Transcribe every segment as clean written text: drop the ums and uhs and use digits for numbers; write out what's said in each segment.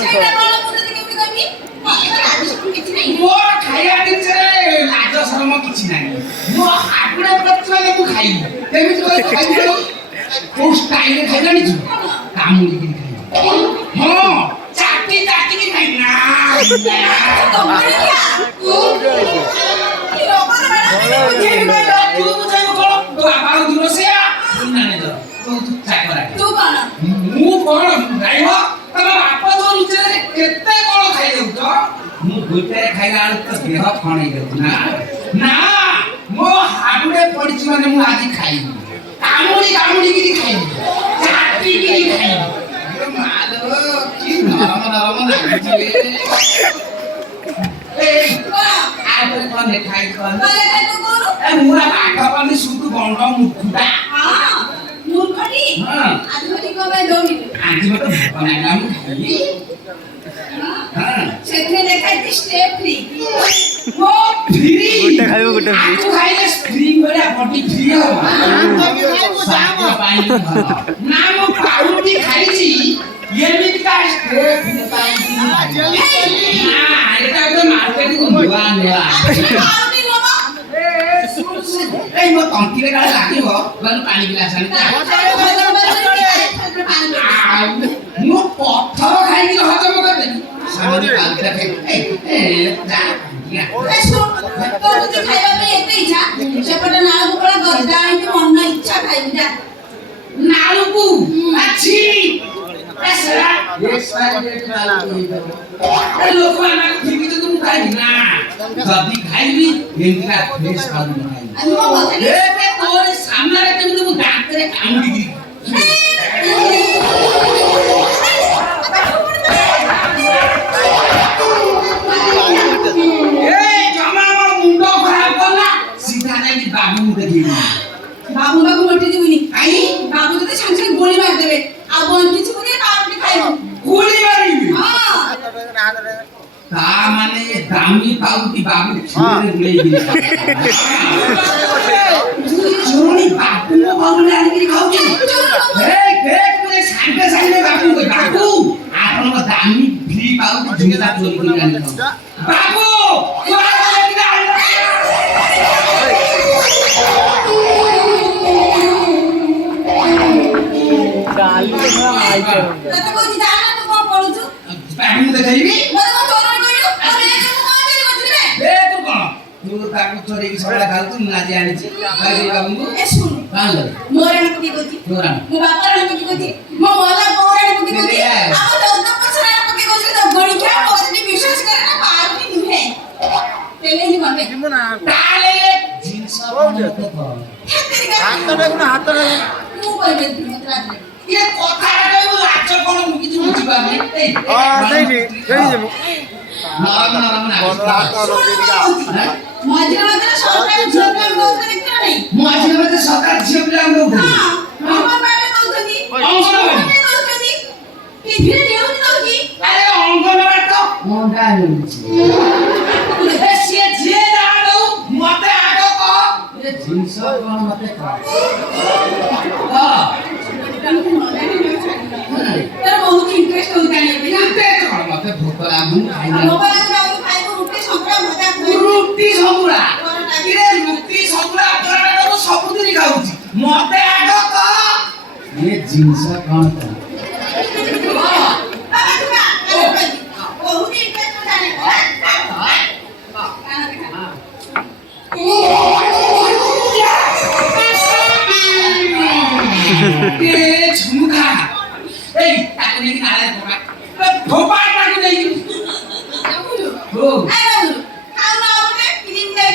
ସେଇଟା କଣ ମୁଁ ତତେ କେମିତି କହିବି? ଲାଜ କିଛି ନାହିଁ। ମୋ ଖାଇବା ଜିନିଷରେ ଲାଜ ଶରମ କିଛି ନାହିଁ। ମୋ ହାବୁଡେ ପଡ଼ିଥିଲେ ମୁଁ ଖାଇବି। କେମିତି କଲେ ଖାଇବି? କୋଉ ଷ୍ଟାଇଲରେ ଖାଇ ଜାଣିଛୁ? କାମୁଡ଼ିକି ଖାଇବି। ହଁ ଚାଟି ଚାଟିକି ଖାଇବି ନା। ମୁଁ କଣ ଖାଇବ? ତମ ବାପ ତ ନିଜରେ କେତେ କଣ ଖାଇଦଉଛ? ମୁଁ ଗୋଟାଏ ଖାଇଲା ବେଳକୁ ତ ଦେହ କଣ ହେଇଯାଉଛି ନା ନା ମୋ ହାବୁଡେ ପଡିଛି ମାନେ ମୁଁ ଆଜି ଖାଇବି। କାମୁଡ଼ିକିରି ଖାଇବି। ଚାଟିକିରି ଖାଇବି। ମାଲୋ କି ନରମ ନରମ ଲାଗୁଛି ରେ। ଏଇ ଆପରେ କଣ ଲେଖା ହେଇଛି କଣ? ଏ ମୁଁ ପାଠ ପଢି ସୁଧୁ ଗଣ୍ଡ ମୁଠୁଟା। ମୂର୍ଖଟି ଆଧୁରି କବେ ଦଉନି ଆଜି ମତେ ଭୋକ ଲାଗିଲା ମୁଁ ଖାଇବି। ସେଥିରେ ଲେଖା ହେଇଛି ଷ୍ଟେ ଫ୍ରି। ମୋ ଫ୍ରି ଗୋଟେ ଖାଇବ ଗୋଟେ ଫ୍ରି। ତୁ ଖାଇଲେ ଫ୍ରି ଭଳିଆ ବଡି ଫ୍ରି ହବ। ସ୍ୱାସ୍ଥ୍ୟ ପାଇଁ ବି ଭଲ। ନା ମୁଁ ପାଉରୁଟି ଖାଇଛି ଏମିତିକା ଷ୍ଟେ ଫ୍ରି ପାଇଁ ବି ମୁଁ ଖାଇବି। ନା ଏଟା ଗୋଟେ ମାର୍କେଟିଂ ନୂଆ ନୂଆ। ଏଇ ମୋ ତଣ୍ଟିରେ କାଳେ ଲାଗିବ ଗଲେ ପାଣି ଗିଲାସ ଆଣିକି ମୁଁ ପଥର ଖାଇକି ହଜମ କରିଦେବି। ସାମনে ପାଲଟା ଖାଇବି। ଖାଇବା ପାଇଁ ଏତେ ଇଚ୍ଛା ସେପଟେ ନାଳକୁ ପଳା ଗଦା ହେଇକି ମନ ଇଚ୍ଛା ଖାଇବି ଯା। ନାଳକୁ ଅଛି ଲୋକମାନଙ୍କୁ ଠିକି ତ ମୁଁ ଖାଇବି ନା ଯଦି ଖାଇବି ଏମିତିକା ଫ୍ରେଶ ଖାଇବି ଖାଇବି। ତୋର ସାମ୍ନାରେ କେମିତି ମୁଁ ଦାନ୍ତରେ କାମୁଡ଼ିକି बाबू देखिए बाबू बाबू मोटी जीवनी आई बाबू तो संग संग गोली मार देबे आ बंदी छुने पावटी खाइबो गोली मारिबी हां ता माने दामी पावटी बाबू छुने गुलेई दिला जोनी बाबू बाबू आनिकि खाउची ए देख मुझे सांगे सांगे बाबू को बाबू आपन दामी फ्री पावटी झुंगा चोरी कर आनि खाउ बाबू गाली तो ना माई करूंगा तते कोजी जाना तू कोन पढुछु बाबू देखाइबी मोर को चोरी कइलो अरे तू कोन चोरी करथिबे ए तू कोन तू ताकू चोरी की सला खाउ तू ना जानि छी बाबू बाबू ए सुन कालो मोरान को की कोची मोरान मो बापारान को की कोची मो मोला बोरान को की कोची अब तो पछरा को की कोची तो गणी क्या पॉजिटिव विश्वास करे ना पार्टी नुहे तेले ही बने ताले जिंस मत कर हाथ देखो ना हाथ देखो मु कहबे मत लागले ये কথা কইবো লাজ কোন মু কিছু বুঝি পাবনি এই नहीं नहीं নরম নরম না মজা মজা সরকার ঝিও প্লান দউতে দেখতে নাই মজা মজা সরকার ঝিও প্লান দউতে हां আমার বাড়ি দউতনি অঙ্গনবাড়ি দউতনি টিভিরে নিউজ দউছি আরে অঙ্গনবাড়ি তো মোটা হইছে এ সে যে দাও মতে আগো ক এ জিনিস কোন মতে ক तेरा बहुत इंटरेस्ट होता है बिना ते कोन मते भूख लागु खाइना मोबाइल में जाऊ खाइबो रुटी संतरा मजा रुटी सबुरा इरे रुटी सबुरा तोरा तो सबुदिन खाउची मते आगो क ये जिंस कोन त बहुत इंटरेस्ट होता है ए झुमका ए ताको नि नाले धोपा धोपा ताको नै हो खाना आउने क्रीम दे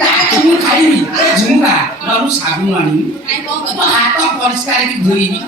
ताको मु खाइबी ए झुमका बाबू साबुन आनी आई कोन हात परिष्कार कि धोइबी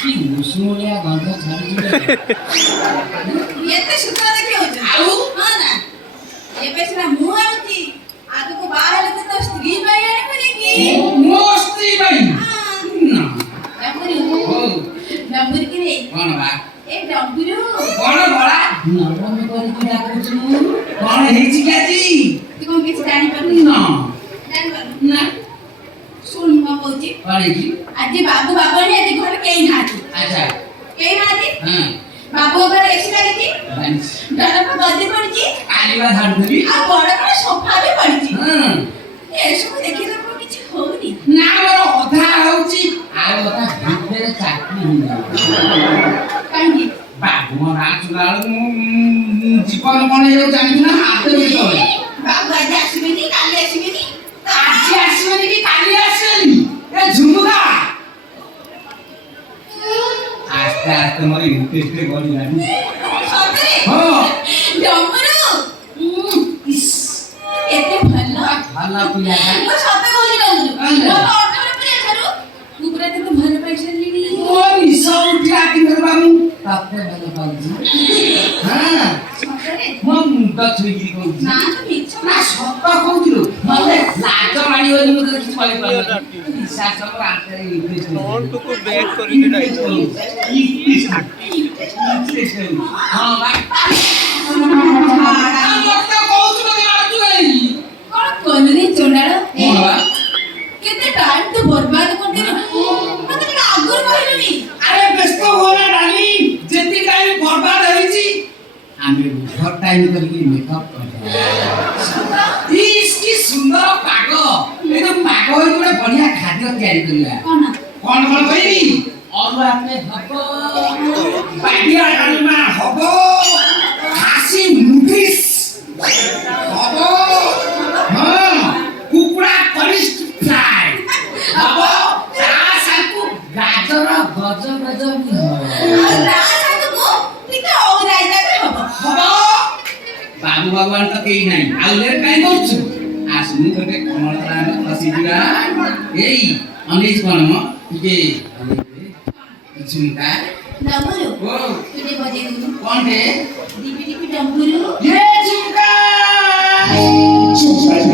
कि मुसुलिया गन्ध छाडी एते सुता देखि हो आउ हां ना ये बेसरा मु आउती आगु को बाहर लेते तो स्त्री भाई आने करे की मोस्ती भाई डम्बुरी हो डम्बुरी की रे कोन बा ए डम्बुरू कोन बड़ा नरम करी कि डाकुछु कोन हेछि काजी तू कोन किछ जानि पाबी ना जानि पाबी ना सुन म कहूची अरे जी आज बाबू बाबा ने आज घर केही नाथि अच्छा केही नाथी हां बाबू घर एसी लागिची जानिस डर पर गद्दी पड़िची कालीबा झाडुली आ बड़ बड़ सोफा भी पड़िची हां ए सब देखि तो किछि होनी ना मोर अधा होउची आ अधा ଭିତରେ ଚାକରି ହେଇଯାଉ काहे बाबू मोर आचुला जीवन बने जाऊ जानि ना हाथ में तोले बाबू आज आसीबेनी काली आसीबेनी आज आसीबेनी कि काली आसीबेनी ए झुमुका आस्ते आस्ते मोर इंटरेस्ट बढ़ी जानी सतरे हां डमरू इस एते भल्ला भल्ला पिला ମୁଁ ସତ କହୁଛି ଡମରୁ ମୋ ଅଟୋରେ ପ୍ରିୟ ଠାରୁ ତୁ ପୁରା କେତେ ଭଲ ପାଇଛ ଲିନି ओ निशा उठिया कि बाबू ताते भले पाउजी हां ସତରେ म मुंडा छुई कहूजी ନା ତୁ ମିଛ ନା ସତ କହୁଥିଲୁ ମତେ ଲାଜ ମାଡ଼ିବନି ମୁଁ ତ କିଛି କହିପାରିବି ନିଶା ସବୁ ଆଣ୍ଟରେ ଇଂଲିଶ ନୋଟକୁ ବ୍ୟାକ୍ କରିକି ଡାଇଲ ହଁ ମତେ କହୁଛୁ ମତେ ମାରୁଛୁ ଏଇ କଣ କଲରେ ଚଣ୍ଡାଳ ହଁ ବା କେତେ ଟାଇମ ତୁ ବର୍ବାଦ କରିଦେଲୁ ମତେ ଟିକେ ଆଗରୁ କହିଲୁନି ଆରେ ବ୍ୟସ୍ତ ହୋନା ଡାଲି ଯେତିକି ଟାଇମ ବର୍ବାଦ ହେଇଛି ଆମେ ଘର ଟାଇମ କରିକି ମେକଅପ୍ କରିବା କି ସୁନ୍ଦର ପାଗ ଏଇଟା ପାଗ ହୋଇ ଗୋଟେ ବଢିଆ ଖାଦ୍ୟ ତିଆରି କରିବା କଣ କଣ କଣ କହିବି ଅରୁଆ ଆମେ ହବ ବାଡ଼ିଆ ଡାଲମା ହବ ଖାସି ମୁଢିସ୍ ହବ ହଁ କୁକୁଡ଼ା କରିଷ୍ଟ ଫ୍ରାଏ ହବ ତା ସାଙ୍ଗକୁ ଗାଜର ଗଜ ବି ହବ ତା ସାଙ୍ଗକୁ ଟିକେ ଔରାଇତା ବି ହବ ହବ ବାବୁ ଭଗବାନ ତ କେହି ନାହିଁ ଆଉ ଲେଟ୍ କାଇଁ କରୁଛୁ ଆସୁନି ଗୋଟେ କମଳା ଆମେ ଖସିଯିବା ଏଇ ଅନେଇଛି କଣ ମ ଟିକେ ଝୁମକା ଡମରୁ ଓ ତୁ ଟିକେ ବଜେଇ ଦେଲୁ କଣ ଟେ ଦିପି ଦିପି ଡମରୁ ये ঝুমকা ঝুমকা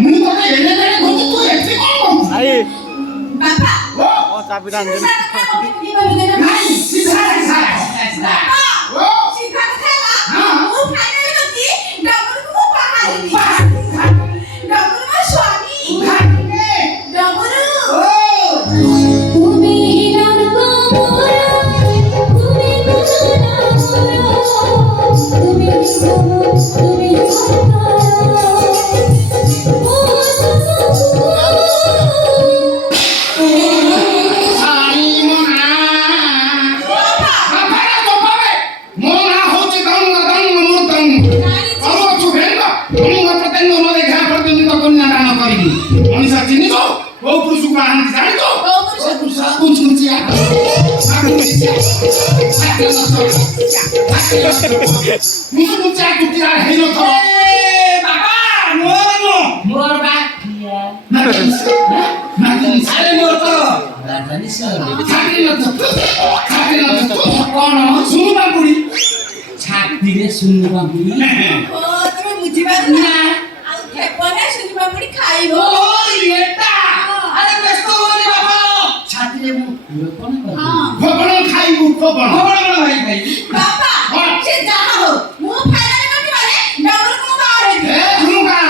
ମୁଁ ତତେ ଏନେ ଏନେ କହୁଛି ତୁ ଏଠି କଣ କରୁଛୁ ଆଇ ବାପା ଓ ଚାବି ଟାଣି ସିଧା କଥା କହୁଛି ଭାଇ ସିଧା ବାପା ସିଧା କଥା ହେଲା ମୁଁ ଫାଇନାଲ କରିଛି ଡମରୁକୁ ମୁଁ ବାହା ହେବି ଡମରୁ ମୋ ସ୍ୱାମୀ ଡମରୁ তুমি হিলাঙ্গো মোরা তুমি বুঝনা মোরা তুমি সোম তুমি সকারা ও मनीषा चिन्ह वो पुरुष को आने जाने दो ओ पुरुष कुछ कुछ या मुझे कुछ या है नो तो बाबा मोर बात किया अरे मोर तो राजनी सर छाती न तो कौन सुनुबा पुरी छाती रे सुनुबा पुरी ओ तुम बुझिबार ना आ खेपने सुनिबा पड़ी खाइबो ओ एटा अरे व्यस्त होनी बाबा छाती रे मु कोन कर हां भगवान खाइबू भगवान भाई भाई बाबा से जहां हो मु फाइनल करती माने डबल को बाहर है ए झुमका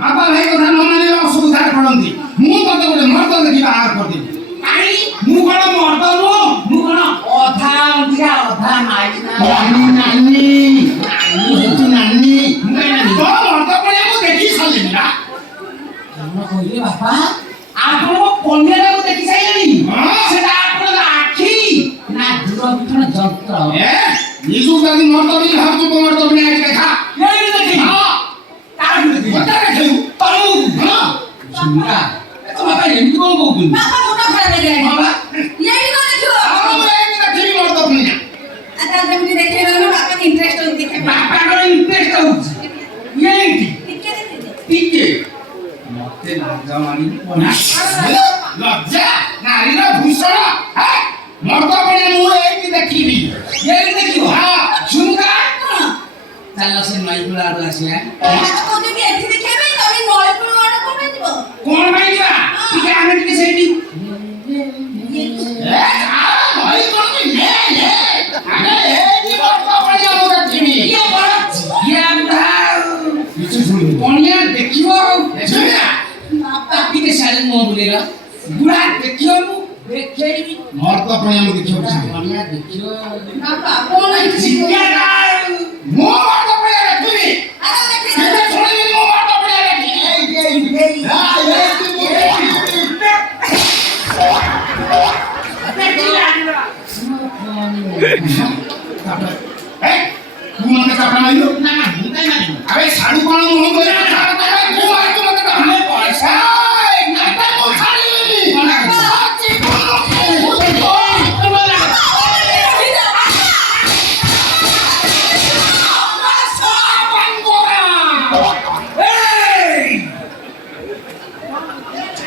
बाबा भाई को न माने असुविधा पड़ंती मु तो गोटे मर्द देखि बाहर कर दे काई मु कोन मर्द नो मु कोन अधा अंधिया अधा नाई नानी तू नानी तो मर्द पड़े मु देखि साले ना हम कहले बाबा आपण पन्नेरा को देखि साइलेनी सेटा आपण आखी ना दूरबीक्षण यंत्र ए निजु दादी मर्द भी भाबछु मर्द भी नहीं देखा यही देखि हां ଗୋଟାରେ ଖେଳିବୁ ତମକୁ ହଁ ସୁନ୍ଦରା ତୋ ବାପା ଏମିତି କଣ କହୁଛନ୍ତି ବାପା ମୁଣ୍ଡ ଖରାପ ହେଇଗଲାଣି ହଁ ବା ଏଇଠି କଣ ଦେଖିବ ଆଉ ମୁଁ ଏମିତି ଦେଖିବି ମୋର ତ ପୁଣି ଆଚ୍ଛା ଯେମିତି ଦେଖେଇଲ ନା ବାପାకి ଇଣ୍ଟରେଷ୍ଟ ହଉଛି ଦେଖିବା ବାପାଙ୍କର ଇଣ୍ଟରେଷ୍ଟ ହଉଛି ଏଇଠି ଟିକେ ଦେଖିଦେ ଟିକେ ମତେ ଲାଜ ମାନିବି ଲଜ୍ଜା ନାରୀର ଭୂଷଣ ମର୍ଦ୍ଦ ପଡ଼ିଆ ମୁଁ ଏଇଠି ଦେଖିବି ଏଇଠି ଦେଖିବ ହଁ ଶୁଣୁକା କଣ ଚାଲ ସେ ନଈକୂଳ ଆଡୁ ଆସିବା ହାତ କହୁଛନ୍ତି ଏଠି ଦେଖିବା ପାଇଁ ତମେ ନଈକୂଳ ଆଡେ କଣ ପାଇଁ ଯିବ କଣ ପାଇଁ ଯିବା ଟିକେ ଆମେ ଟିକେ ସେଇଠି କଣିଆ ଦେଖିବ ଟିକେ ଶାଢ଼ୀ ମୁହଁ ବୁଲେଇଲ ବୁଢା ଦେଖିବ ମୁଁ ଦେଖେଇବି ମର୍ଦ୍ଦ ପଣିଆ ମୁଁ ଦେଖିବାକୁ ଚାହେଁ କଣିଆ ଦେଖିବ ବାପା କଣ ହେଇଛି ମୁଁ ମର୍ଦ୍ଦ ପଣିଆ ଦେଖିବି ଆରେ ଦେଖେଇ କେତେ ଶୁଣିବି ମୁଁ ମର୍ଦ୍ଦ ପଣିଆ ଦେଖିବି अरे साडू कोण म्हणून बोलला तू मारतो मत हमें पैसा नाटा मोठाली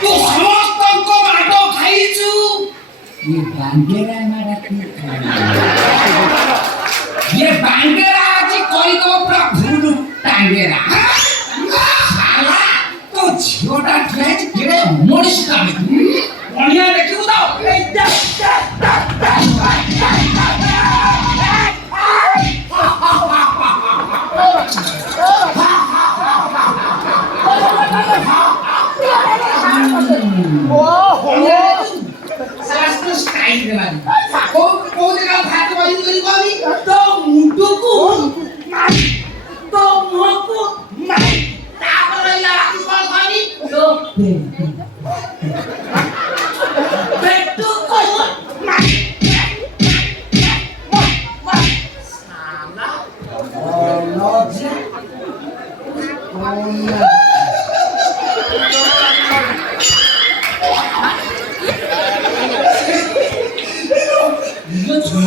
तू समस्त को माटो खाइछु ये बांगेरा मारा ये बांगेरा आज कोई को प्रभु टांगेरा साला तो झियोटा ट्रेज केरे मोडिस कामे कोनिया देखिबु तो ए जा शास्त्र स्टाइल रे बानी को जगह भात बाई करी बानी तो मुंडू को तो मुंह को नहीं तापर लाकी कोन खानी तो पेटू को नहीं साला लॉजिक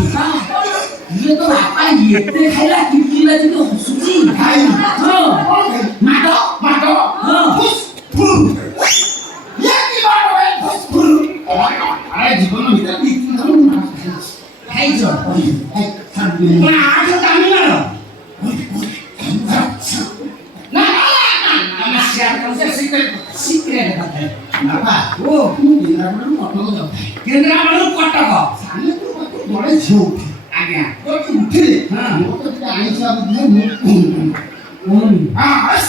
ये तो बापा ये ते खाइला कितनी लाजी तो हसुची खाई हां माडो माडो हां फुस फुर ये की बात है फुस फुर अरे जीवन में इतना इतना धर्म ना खाई जो खाई खाई ना आज कामी ना ना ना शेयर कर से सीक्रेट बात है बापा ओ केंद्रा में कटक जाओ केंद्रा में कटक साले तो बड़े झूठ आज्ञा तो उठे हां वो तो आईसा बुझे मुंह हां बस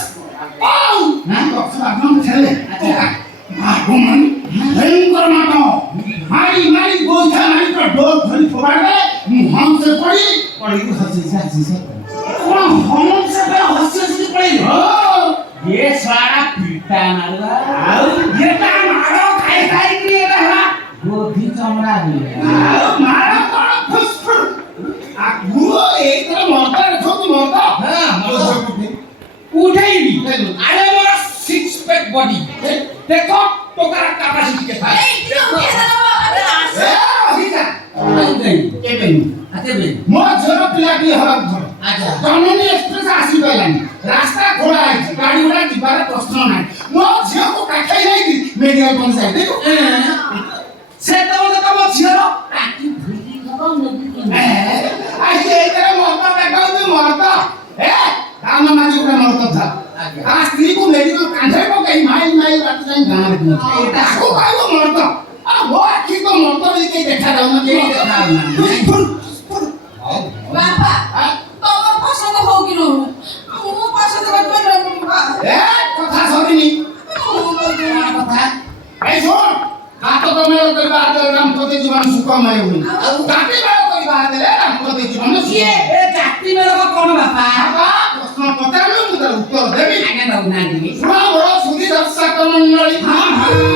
आओ ना तो सब चले अच्छा भगवान भयंकर माटो मारी मारी गोइठा मारी तो डोर धरी फोबाड़े मुंह से पड़ी को हंसी से कौन हम से पे हंसी पड़ी हो ये सारा पीटा मारवा आओ ये ता मारो खाई खाई के रहा गोभी चमड़ा है आओ मारो कौन फुसफुर आ वो एक तरह मरता रखो तू मरता हां उठेगी अरे मोरा सिक्स पैक बॉडी देखो टोकरा कैपेसिटी के साथ अरे आसे ठीक है के बेन आते बेन मो जरो पिलाटी हरक धर अच्छा जननी एक्सप्रेस आसी गलानी रास्ता खोला है गाड़ी उड़ा दिबार प्रश्न नाही मो झियो को काखै नाही मेडिकल पंचायत देखो से तो मो झियो काकी भूली गबो नदी आज ये तेरा मरता देखो तू मरता ए काम माजी को मरता था आ स्त्री को मेडिकल कांधे को कहीं माइल माइल बात जाई गाना रे एटा को कायो मरता आ वो आखी को मरता भी कहीं देखा जाऊ ना के देखा ना बापा तमर पसंद हो कि न हो मो पसंद करबे बाबा ए कथा सरिनी कथा ए सुन काटो कमेलो करबा राम पति जीवन सुखमय हुई काटी मेलो करबा देले राम पति जीवन ये ए काटी मेलो कोन बापा बाबा प्रश्न पचारलो मु तर उत्तर देबी आगे दउ ना दिबी सुना बड़ सुधी दर्शक मंडली हां हां